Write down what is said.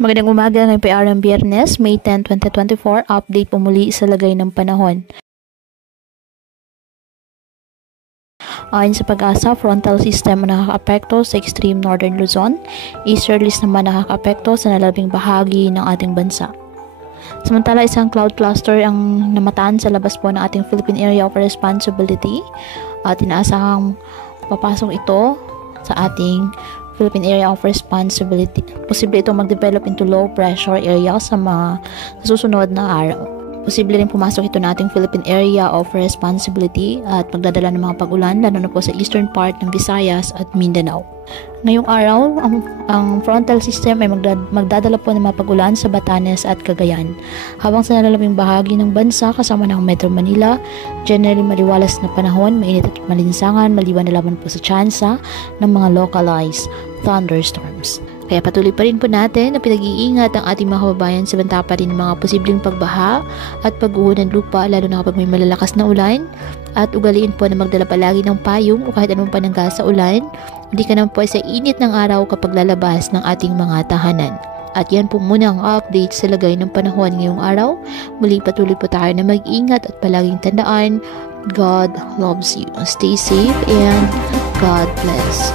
Magandang umaga, ngayon po ay Biyernes, May 10, 2024. Update po muli sa lagay ng panahon. Ayon sa Pag-asa, frontal system ang nakakaapekto sa extreme northern Luzon. Easterlies naman nakakaapekto sa nalabing bahagi ng ating bansa. Samantala, isang cloud cluster ang namataan sa labas po ng ating Philippine Area of Responsibility at inaasahang papasok ito sa ating Philippine Area of Responsibility. Posible itong mag-develop into low pressure area sa susunod na araw. Posible rin pumasok ito na ating Philippine Area of Responsibility at magdadala ng mga pag-ulan lalo na po sa eastern part ng Visayas at Mindanao. Ngayong araw, ang frontal system ay magdadala po ng mga pag-ulan sa Batanes at Cagayan. Habang sa nalalabing bahagi ng bansa kasama ng Metro Manila, generally maliwalas na panahon, mainit at malinsangan, maliban na laban po sa tsansa ng mga localized thunderstorms. Kaya patuloy pa rin po natin na pinag-iingat ang ating mga kababayan sa banta pa rin ng mga posibleng pagbaha at pag-uho ng lupa lalo na kapag may malalakas na ulan, at ugaliin po na magdala palagi ng payong o kahit anong panangga sa ulan. Hindi ka naman po sa init ng araw kapag lalabas ng ating mga tahanan. At yan po muna ang update sa lagay ng panahon ngayong araw. Muli patuloy po tayo na mag-ingat at palaging tandaan, God loves you. Stay safe and God bless.